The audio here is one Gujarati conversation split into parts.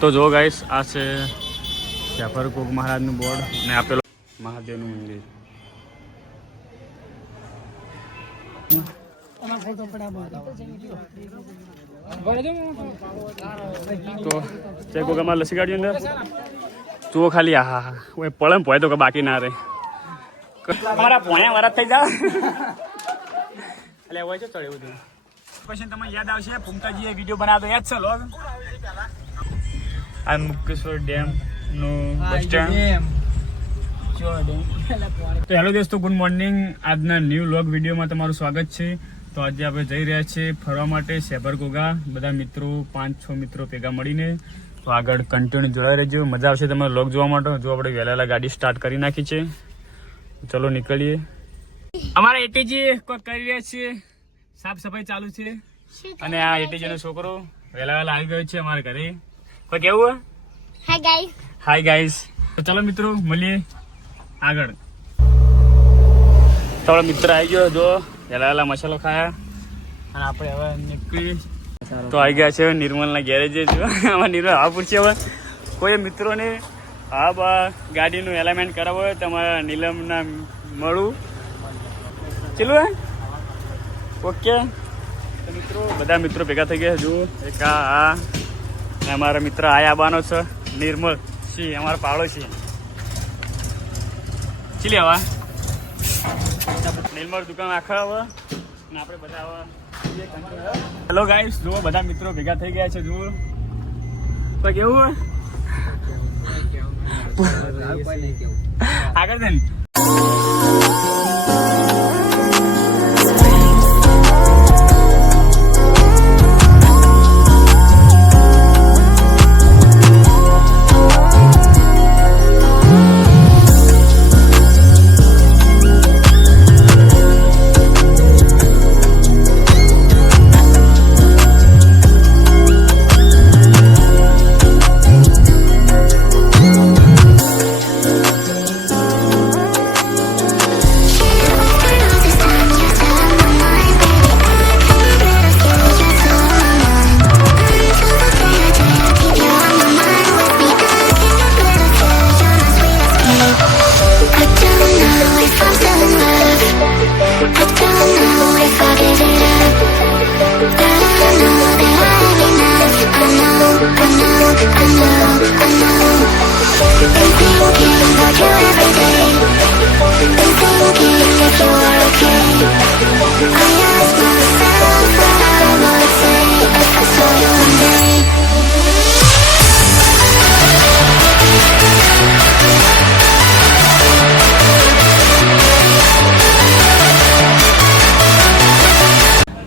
તો જો ગાઈસ આ છે જાફરકોક મહારાજનું બોર્ડ ને આપેલો મહાદેવનું મંદિર. તો જે કોકામાં લસી કાઢી અંદર જુઓ ખાલી. હા હા હા પડે પડે તો કે બાકી ના રહે. અમારા પોણ્યા વરસ થઈ જાવ એટલે હોય છે ચડે એવું થયું. પછી તમને યાદ આવશે પુમતાજીએ વિડીયો બનાવ્યો યાદ છે લોગ. આ મુક્તેશ્વર ડેમ નું બસ સ્ટેન્ડ. તો હેલો દોસ્તો, ગુડ મોર્નિંગ. આજના ન્યૂ વ્લોગ વિડીયોમાં તમારું સ્વાગત છે. તો આજે આપણે જઈ રહ્યા છીએ ફરવા માટે સેબરગોગા. બધા મિત્રો 5-6 મિત્રો ભેગા મળીને. તો આગળ કન્ટિન્યુ જોડાઈ રહેજો, મજા આવશે તમારે વ્લોગ જોવા માટે. જો આપણે વહેલા ગાડી સ્ટાર્ટ કરી નાખી છે. ચલો નીકળીએ. અમારા એટીજી કોઈ કરી રહ્યા છીએ, સાફ સફાઈ ચાલુ છે. અને આ એટીજી નો છોકરો વહેલા આવી ગયો છે અમારા ઘરે. કોઈ કેવું? Hi guys. Hi guys. તો ચલો મિત્રો મળીએ આગળ. તો મિત્ર આવી ગયો, જો વહેલા મસાલો ખાયા અને આપણે હવે નીકળી. તો આવી ગયા છે નિર્મલના ગેરેજે. જો આમાં નિર્મલ આ પૂછશે હવે કોઈ મિત્રોને હા બા ગાડીનું એલાઇનમેન્ટ કરાવવું હોય તમારા નીલમના મળું ચલું હે. ઓકે તો મિત્રો બધા મિત્રો ભેગા થઈ ગયા. જુઓ એક આ અમારા મિત્ર આયા આવવાનો છે નિર્મલ સિંહ, અમારો પાડોશી. ચીલી હવા નિર્મલ દુકાન આખા હવે ને આપણે બધા હવે. હેલો ગાઈસ, જુઓ બધા મિત્રો ભેગા થઈ ગયા છે. જુઓ તો કેવું આગળ છે ને.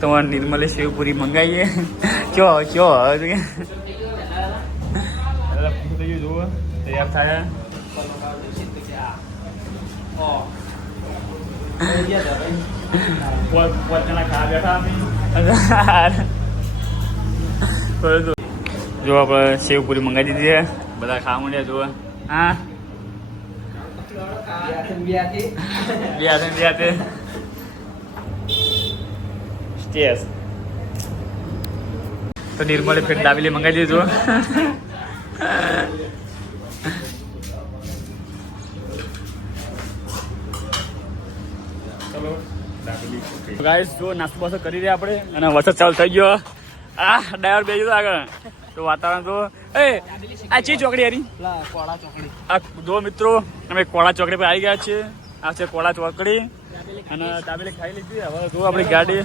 તમારે નિર્મલે સેવપુરી મંગાવીએ. કયો કયો હવે જુઓ તૈયાર થાય. જો આપણે સેવપુરી મંગાવી દીધી છે, બધા ખાવા માંડ્યા. જુઓ હા બિયાતે સ્ટેસ. તો નિર્મલે ફેર દાબેલી મંગાવી દીધું. ચલો ગાઈસ, જો નાસ્તો બાસ્તો કરી રહ્યા આપણે અને વરસાદ ચાલુ થઈ ગયો. આ ડ્રાઈવર બેસી ગયો આગળ. તો વાતાવરણ તો આ ચી ચોકડી હારી આ જો મિત્રો અમે કોળા ચોકડી પર આવી ગયા છીએ. આ છે કોળા ચોકડી અને દાબેલી ખાઈ લીધી. હવે જો આપણી ગાડી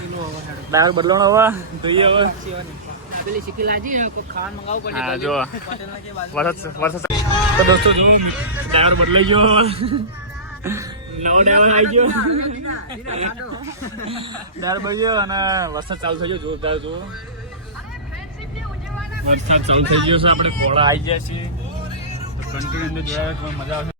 ડ્રાઈવર બદલાવાનો હવે જોઈએ. હવે હા જો વરસાદ. તો દોસ્તો જો ડ્રાઈવર બદલાઈ ગયો, નવો ડ્રાઈવર આવી ગયો. ડ્રાઈવર બદલી ગયો અને વરસાદ ચાલુ થઈ ગયો જોરદાર. જો વરસાદ ચાલુ થઈ ગયો છે, આપણે કોળા આવી ગયા છીએ. તો કન્ટિન્યુ અંદર જોયા તો મજા આવશે.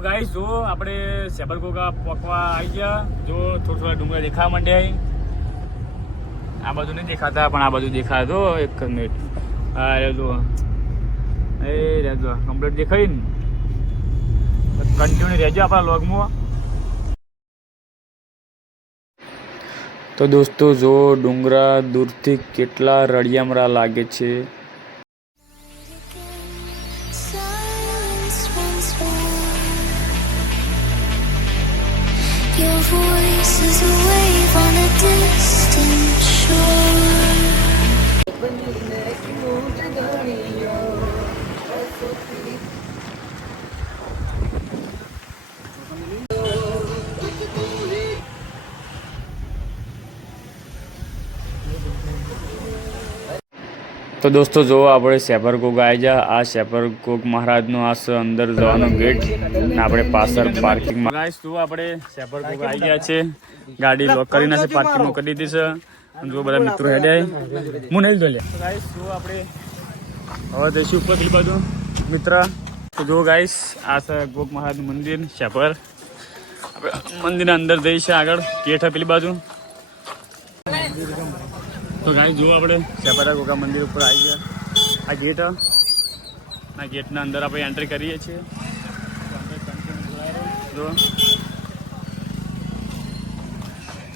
તો ગાઈસ જો આપણે સેબરગોગા પોકવા આવી ગયા. જો થોડા ડુંગરા દેખાવા માંડ્યા. આ બાજુ નહીં દેખાતા પણ આ બાજુ દેખાતો. એક મિનિટ હા રેજો એ રેજો કમ્પ્લીટ દેખાય ને. કન્ટિન્યુ રહેજો આપણા લોગમાં. તો દોસ્તો જો ડુંગરા દૂરથી કેટલા રળિયામરા લાગે છે. Your voice is a wave on a distant shore. તો દોસ્તો જો આપણે સેબરગોગ આવી જા. આ સેબરગોગ મહારાજનો આ અંદર જવાનો ગેટ ને આપણે પાછળ પાર્કિંગમાં ગાઈસ જો આપણે સેબરગોગ આવી ગયા છે. ગાડી લોક કરીને છે પાર્કિંગમાં કરી દીધી છે. જો બધા મિત્રો હેડે હું નહીં જોઈ લે. ગાઈસ જો આપણે હવે જઈશું ઉપર પેલી બાજુ મિત્ર. તો જો ગાઈસ આ છે ગોગ મહારાજનું મંદિર સેબર. આપણે મંદિરના અંદર જઈશું આગળ ગેટ પેલી બાજુ. તો ગાઈસ જો આપણે સેબરગોગા મંદિર ઉપર આવી ગયા. આ ગેટ આ ગેટના અંદર આપણે એન્ટ્રી કરીએ છીએ. જો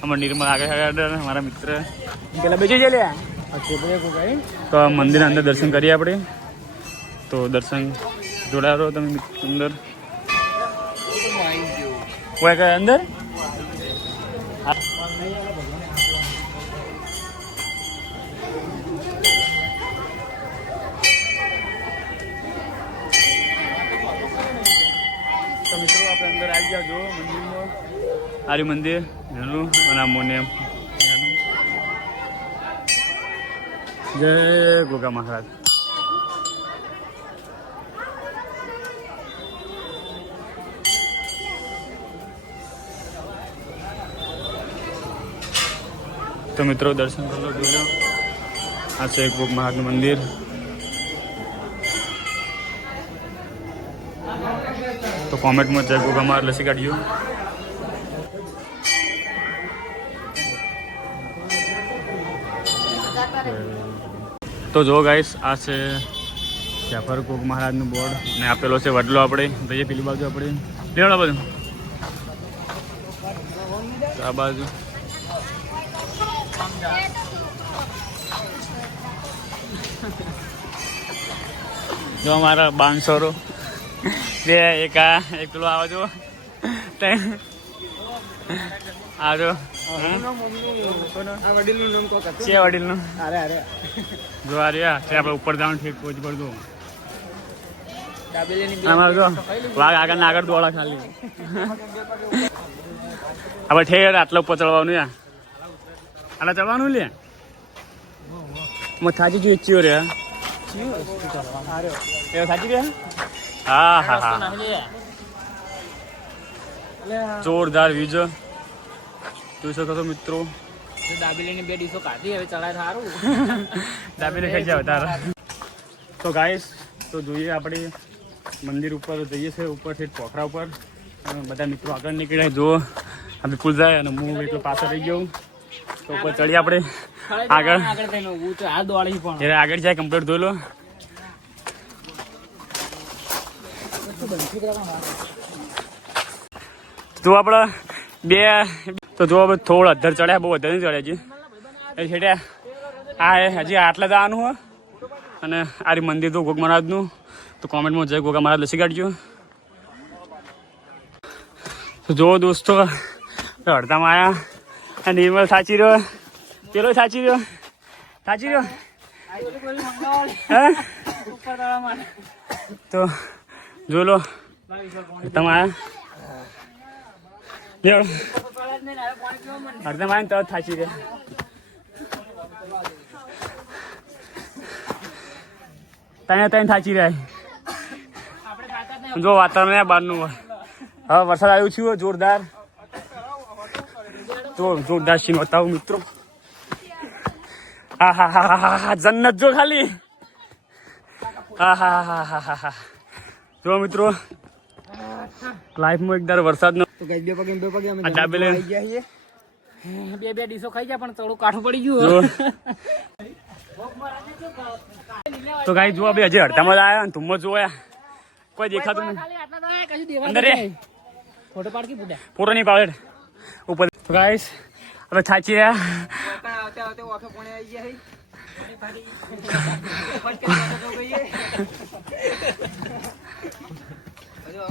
અમારા નિર્મળ આગળ મારા મિત્ર પેલા બેસી જાય લે. તો મંદિરના અંદર દર્શન કરીએ આપણે. તો દર્શન જોડાયો તમે અંદર કોઈ કઈ અંદર મિત્રો આપણે અંદર આવી ગયા. જો મંદિરમાં આર્ય મંદિર એનું અને મોને જય ગોગા મહારાજ. તો મિત્રો દર્શન કરો જોજો. આ છે ગોગ મહારાજનું મંદિર. તો કોમેન્ટમાં જય ગોગા મહારાજ લસી કાઢજો. તો જો ગાઈસ આ છે સેબરગોગ મહારાજનું બોર્ડ ને આપેલો છે વડલો. આપણે જઈએ પેલી બાજુ. આપણે લેવડા બાજુ આ બાજુ જો અમારા 500 બે એક આ એક પેલો આવે જો આ જો વડીલનું જો આ રહ્યા છે. આપણે ઉપર જવાનું ઠીક પહોંચ પડતું. આમાં જો વાઘ આગળ ને આગળ દોડા ખાલી. આપણે ઠેર આટલો ઉપર ચડવાનું યા આટલા ચડવાનું લે થાકી ગયું ઈચ્છ્યો રે થાકી ગયા. હા હા હા જોરદાર વીજ જોઈ શકો છો મિત્રો. દાબેલીની 2 ડીશો કાઢી હવે ચડાય સારું. દાબેલી ખાઈ જાય વધારે. તો ગાઈસ તો જોઈએ આપણે મંદિર ઉપર જઈએ છીએ. ઉપરથી પોખરા ઉપર બધા મિત્રો આગળ નીકળ્યા. જો આ વિપુલ જાય અને હું એટલો પાછળ રહી ગયો. તો ઉપર ચડીએ આપણે આગળ. જ્યારે આગળ જાય કમ્પ્લીટ ધોઈ લો. જો આપણે બે તો જો હવે થોડું અધર ચડ્યા. બહુ અધર નહીં ચડ્યા હજી એ છેડ્યા. આ હજી આટલા જવાનું હોય. અને આ મંદિર તો ગોગ મહારાજનું. તો કોમેન્ટમાં જય ગોગા મહારાજ લસી કાઢજો. તો જો દોસ્તો અડધામાં આવ્યા. નિર્મલ સાચી રહ્યો. પેલો સાચી રહ્યો. સાચી રહ્યો તો જો લો તમે આવ્યા અડધા માને તો થાચી ગયા. ત્યાં થાચી રહ્યા. જો વાતાવરણ બહારનું હવે વરસાદ આવ્યું છે જોરદાર. જોરદાર સીન બતાવું મિત્રો. હા હા હા હા હા જન્નત જો ખાલી. હા હા હા હા હા હા જો મિત્રો લાઈફમાં એક દર વરસાદનો તો ગઈ બે પગે અમે આ દાબેલી આવી ગયા છીએ બે ડીશો ખાઈ ગયા પણ થોડું કાઠું પડી ગયું જો તો ગાઈ જો બે હજી હડતામાં જ આવ્યા ને ધુમ્મસ જોયા કોઈ દેખાતું નહીં ખાલી આટલા દાડા કશું દેવા અંદર રે ફોટો પાડ કે પૂડા પૂરો નહીં પાવડે ઉપર તો ગાઈસ હવે થાચી રહ્યા આવતે ઓખે કોણે આવી ગયા હે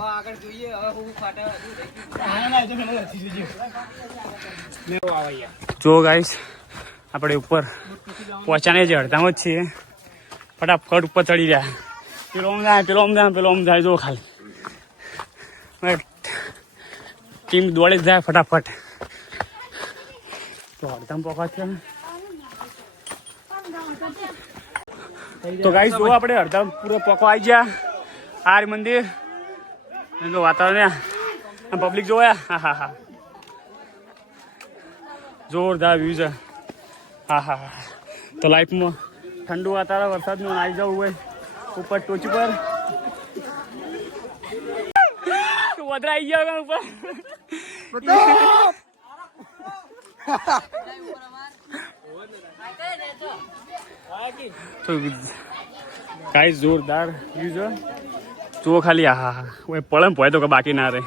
આગળ જોઈએ જો ગાઈસ આપણે ઉપર પહોંચાને જ હડતામાં જ છીએ ફટાફટ ઉપર ચડી રહ્યા પેલો આમ જાય જો ખાલી ટીમ દોડે જ જાય ફટાફટ તો હડતામાં પહોંચે તો ગાઈસ જો આપણે હડતામ પૂરો પોકો આવી ગયા આર મંદિર જો વાતાવરણ પબ્લિક જોયા હા જોરદાર વ્યૂ છે હા તો લાઈફમાં ઠંડુ વાતાવરણ વરસાદનું આવી જવું હોય ઉપર ટોચી પર વધરા આવી ગયા ઉપર તો ગાઈસ જોરદાર વ્યૂ છે જો ખાલી હા પડે પડે તો કે બાકી ના રહે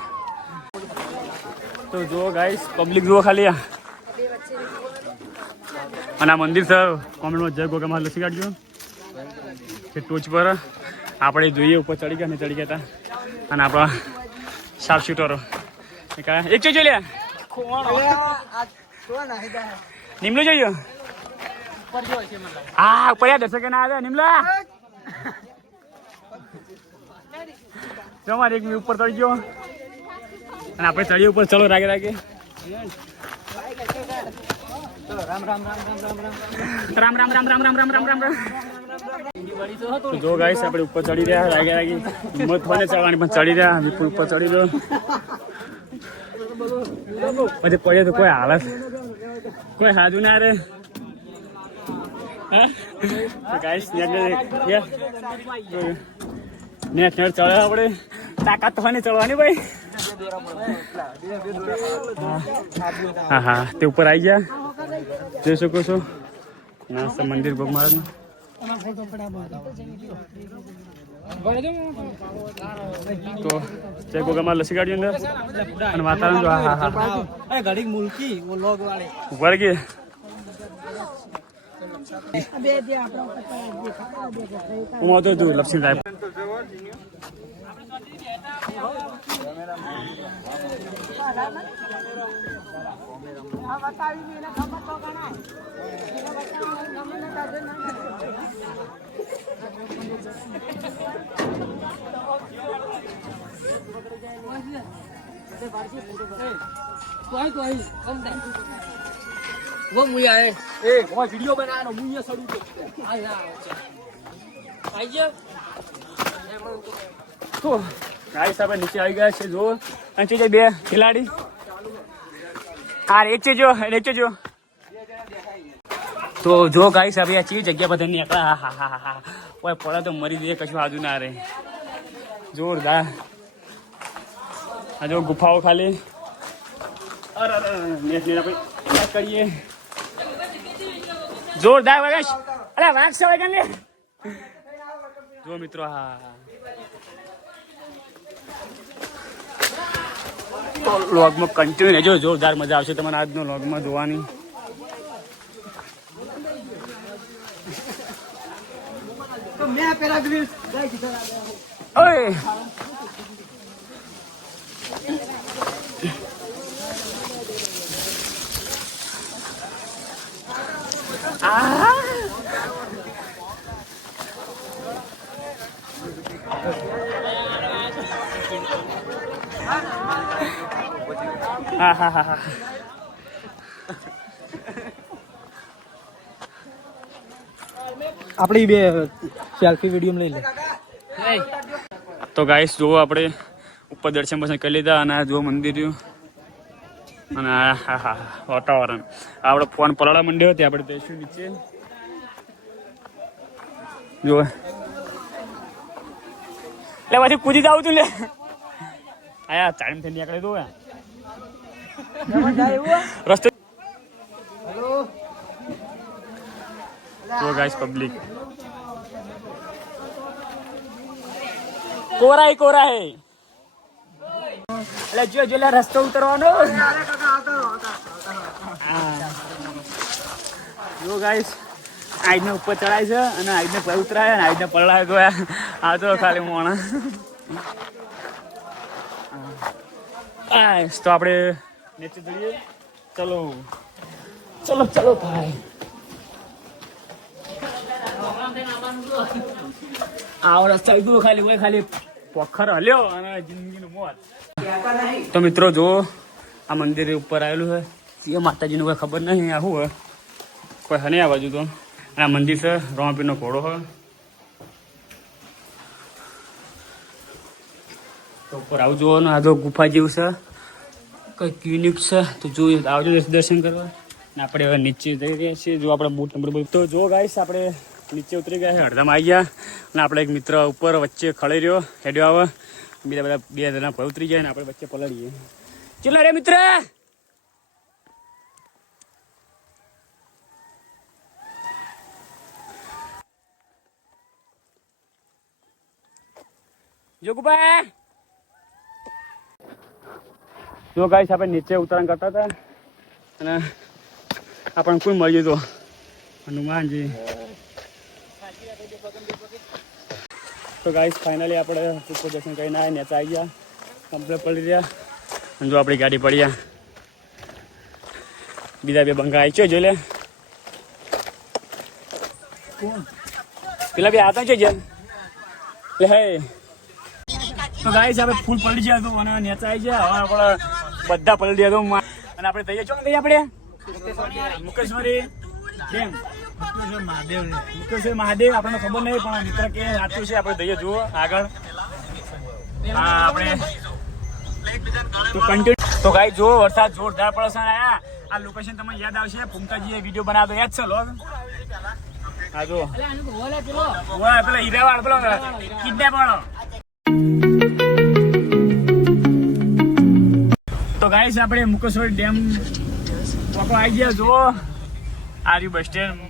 તો જો ગાઈસ પબ્લિક જુઓ ખાલી અને આ મંદિર સર કોમેન્ટમાં જય ગોગામાં લસી કાઢજો કે ટોચ પર આપણે જોઈએ ઉપર ચડી ગયા ને ચડી ગયા હતા અને આપણા શાર્પ શૂટરો એક જોઈ લે નિમલું જોયું હા ઉપર દર્શક ના આવે નિમલા જો મારે એક ઉપર ચડી ગયો અને આપણે ચડીએ ઉપર ચલો રાગે રાગે રામ જો ગાઈસ આપણે ઉપર ચડી રહ્યા રાગે રાગે હિંમત મને ચડવાની પણ ચડી રહ્યા વિપુલ ઉપર ચડી દો પછી પડે તો કોઈ હાલત કોઈ હાજુ ના રે ગાઈસ નેટ ચડે આપણે તાકાત તો હોય ચડવાની ભાઈ હા તે ઉપર આવી ગયા જોઈ શકો છો મંદિર ભગવાન તો જય ગોગામાં લસી ગાડી અંદર અને વાતાવરણ જો હા ઘડી મુલકી લોગ વાળે ઉપર ગઈ હું તો તું લપસી સાહેબ वो मुझे आए वो वीडियो बनाना मुझे सड़ू तो आइए તો ગાઈસ આપણે નીચે આવી ગયા છે જો અને છે બે ખેલાડી હા એક છે જો એક છે જો તો જો ગાઈસ આપણે આ ચી જગ્યા પર નીકળ્યા હા ઓય પડે તો મરી જઈએ કશું આજુ ના રહે જોરદાર આ જો ગુફાઓ ખાલી અરે નેટ આપણે કરીએ જોરદાર વાગેશ અરે વાગ છે વાગે ને જો મિત્રો હા તો વ્લોગમાં કન્ટિન્યુ રહેજો જોરદાર મજા આવશે તમારે આજનો વ્લોગમાં જોવાની ઓય આપણી બે સેલ્ફી વિડીયો લઈ લે તો ગાઈસ જો આપણે ઉપર દર્શન પસંદ કરી લીધા અને જો મંદિર રહ્યું અને વાતાવરણ આપણે ફોન પલાળા મંડ્યો હતી આપણે જઈશું નીચે જો એટલે પછી કૂદી જાવ તું લે આયા ટાઈમ થઈ નીકળે તો જાય એવું રસ્તે હેલો તો ગાઈસ પબ્લિક કોરા હે એટલે જો રસ્તો ઉતરવાનો જો ગાઈસ આઈને ઉપર ચડાય છે અને આઈને પર ઉતરાય અને આઈને પલળાય તો આ તો ખાલી મોણા તો આપણે નીચે જઈએ ચલો ભાઈ આવો રસ્તો એકદમ ખાલી પોખર હલ્યો અને જિંદગીનું મોત તો મિત્રો જો આ મંદિર ઉપર આવેલું છે એ માતાજીનું કોઈ ખબર નહીં આ શું હોય કોઈ હને આ બાજુ તો અને આ મંદિર છે રોમાપીરનો ઘોડો હોય તો ઉપર આવજો ને આ તો ગુફા જેવું છે કંઈક યુનિક છે તો જોઈએ આવજો દર્શન કરવા ને આપણે હવે નીચે જઈ રહ્યા છીએ જો આપણે બૂટ નંબર તો જો ગાઈસ આપણે નીચે ઉતરી ગયા છે અડધામાં આવી ગયા અને આપણે એક મિત્ર ઉપર વચ્ચે ખડી રહ્યો હેડ્યો આવે બીજા બધા 2 જણા પર ઉતરી જાય ને આપણે વચ્ચે પલળીએ ચલો રે મિત્ર જોગુબા જો ગાઈસ આપણે નીચે ઉતરાણ કરતા હતા અને આપણને કોઈ મળ્યું તો હનુમાનજી તો ગાઈસ ફાઇનલી આપણે ઉપર દર્શન કરીને આવ્યા નેચા આવી ગયા કમ્પ્લેટ પડી રહ્યા અને જો આપણી ગાડી પડ્યા બીજા 2 બંગા આવી છે જોઈ લે પેલા 2 આવતા છે જે લે હે તો ગાઈસ આપણે ફૂલ પડી ગયા તો અને નેચા આવી ગયા હવે આપણે બધા પલળી ગયા તો અને આપણે જઈએ છો ને આપણે મુકેશ્વરી ડેમ મુકેશ્વર મહાદેવ આપણને ખબર નહીં પણ મિત્ર કે સાચું છે આપણે જઈએ જુઓ આગળ હા આપણે તો કન્ટિન્યુ તો ગાઈસ જો વરસાદ જોરદાર પડશે આયા આ લોકેશન તમને યાદ આવશે ફૂમતાજીએ વિડીયો બનાવ્યો યાદ છે લોગ હા જો પેલા હીરાવાળ પેલો કિડનેપ વાળો તો ગાઈસ આપણે મુકેશ્વરી ડેમ પોકો આવી ગયા જો આ રહ્યું બસ સ્ટેન્ડ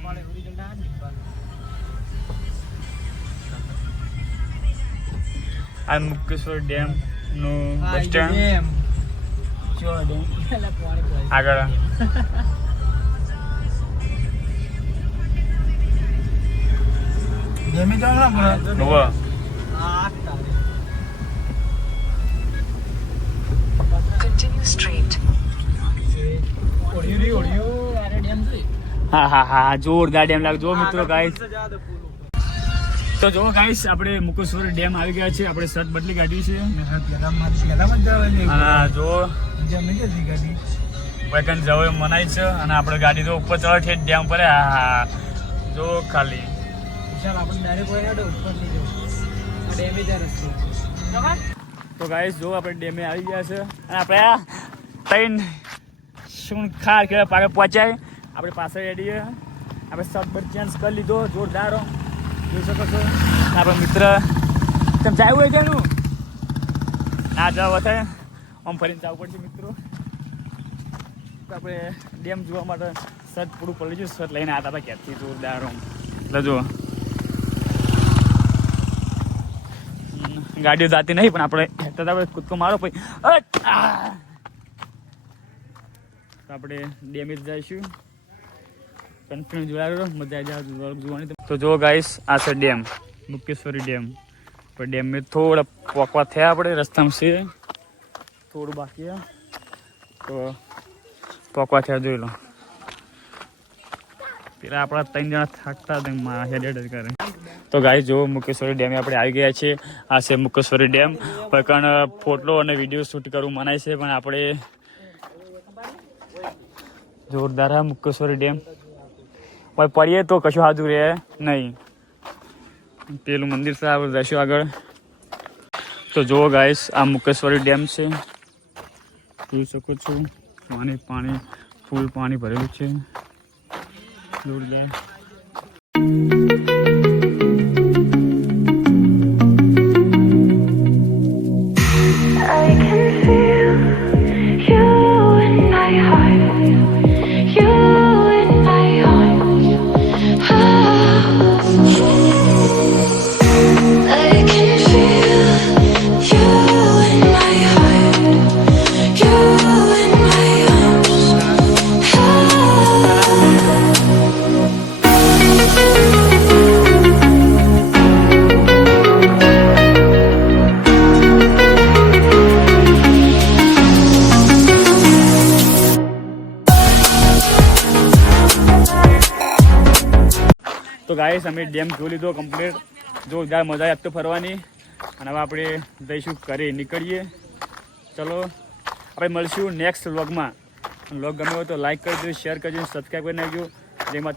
આ મુકેશ્વર ડેમ નું બસ સ્ટેન્ડ આગળ Continue straight. હા જોરદાર ડેમ લાગે જો મિત્રો ગાઈસ તો જો ગાઈસ આપણે મુકેશ્વર ડેમ આવી ગયા છે આપણે શર્ટ બદલી કાઢી છે હા જો વૈકન જવે મનાય છે અને આપણે ગાડી તો ઉપર ચડે છે ડેમ પર હા જો ખાલી તો ગાઈસ જો આપણે ડેમે આવી ગયા છે અને આપણે આ ત્રણ શું ખાર કે પાકે પહોંચાય આપણે પાછળ રેડી આપણે શર્ટ બટ ચેન્જ કરી લીધો જોરદાર જોઈ શકો છો આપણો મિત્ર તમે જાય હોય ત્યાંનું ના જવા થાય આમ ફરીને જવું પડશે મિત્રો આપણે ડેમ જોવા માટે શર્ટ પૂરું પડી ગયું શર્ટ લઈને આવ્યા હતા ક્યાંથી જોરદાર એટલે જો ગાડીઓ જાતી નહીં પણ આપણે આપણે કૂદકો મારો પછી આપણે ડેમે જ જઈશું કન્ટિન્યુ જોડાયો મજા આવી જાય જોવાની તો જો ગાઈસ આ છે ડેમ મુકેશ્વરી ડેમ પણ ડેમ में થોડા પોકવા થયા આપણે રસ્તામાં છે થોડું બાકી તો પોકવા થયા જોઈ લો પેલા આપણા 3 જણા થાકતા હતા હેડ કરે તો ગાઈસ જો મુકેશ્વરી ડેમે આપણે આવી ગયા છે આ છે મુકેશ્વરી ડેમ પણ ફોટો અને વિડીયો શૂટ કરવું મનાય છે પણ આપણે જોરદાર है मुकेश्वरी डैम भाई पढ़िए तो कशु हाजू रे नहीं पेलू मंदिर से आप जैसो आगे तो जो गाइस आ मुकेश्वरी डैम से જોઈ શકો છો પાણી ફૂલ પાણી ભરેલું છે જોરદાર I can તો ગાઈસ અમે ડેમ જોઈ લીધો કમ્પ્લીટ. જોરદાર મજા આવી તો ફરવાની. અને હવે આપણે જઈશું ઘરે નીકળીએ. ચલો આપણે મળશું નેક્સ્ટ વ્લોગમાં. વ્લોગ ગમ્યો હોય તો લાઈક કરજો, શેર કરજો, સબસ્ક્રાઈબ કરી નાખજો. જેમાં